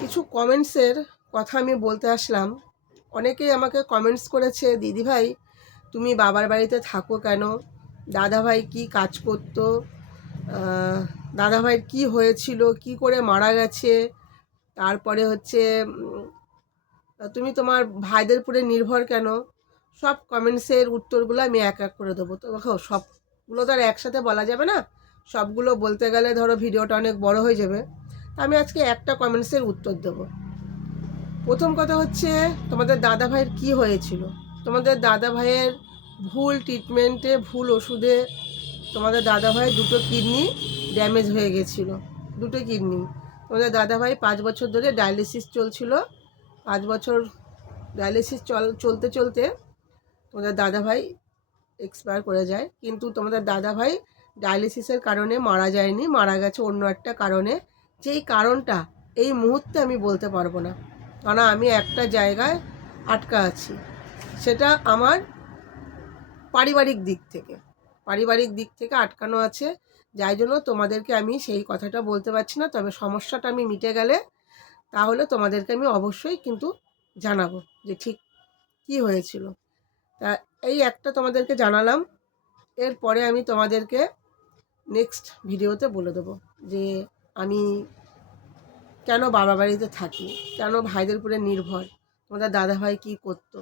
কিছু কমেন্টসের কথা আমি বলতে আসলাম। অনেকেই আমাকে কমেন্টস করেছে, দিদিভাই তুমি বাবার বাড়িতে থাকো কেন? দাদাভাই কি কাজ করতো? দাদাভাইয়ের কি হয়েছিল, কি করে মারা গেছে? তারপরে হচ্ছে তুমি তোমার ভাইদের উপরে নির্ভর কেন? সব কমেন্টসের উত্তরগুলো আমি এক এক করে দেবো। তো দেখো, সবগুলো তো আর একসাথে বলা যাবে না। সবগুলো বলতে গেলে ধরো ভিডিওটা অনেক বড় হয়ে যাবে। আমি আজকে একটা কমেন্টসের উত্তর দেবো। প্রথম কথা হচ্ছে, তোমাদের দাদাভাইয়ের কি হয়েছিল? তোমাদের দাদাভাইয়ের ভুল ট্রিটমেন্টে, ভুল ওষুধে তোমাদের দাদাভাইয়ের দুটো কিডনি ড্যামেজ হয়ে গেছিল। দুটো কিডনি তোমাদের দাদাভাই 5 বছর ধরে ডায়ালিসিস চলছিল। 5 বছর ডায়ালিসিস চলতে চলতে তোমাদের দাদাভাই এক্সপায়ার করে যায়। কিন্তু তোমাদের দাদাভাই ডায়ালিসিসের কারণে মারা যায়নি, মারা গেছে অন্য একটা কারণে। যেই কারণটা এই মুহূর্তে আমি বলতে পারবো না, কারণ আমি একটা জায়গায় আটকা আছি। সেটা আমার পারিবারিক দিক থেকে আটকানো আছে, যাই জন্য তোমাদেরকে আমি সেই কথাটা বলতে পারছি না। তবে সমস্যাটা আমি মিটে গেলে তাহলে তোমাদেরকে আমি অবশ্যই কিন্তু জানাবো যে ঠিক কী হয়েছিল। তা এই একটা তোমাদেরকে জানালাম। এরপরে আমি তোমাদেরকে নেক্সট ভিডিওতে বলে দেবো যে আমি কেন বাবা বাড়িতে থাকি, কেন ভাইদের উপরে নির্ভর, তোমাদের দাদাভাই কী করতো।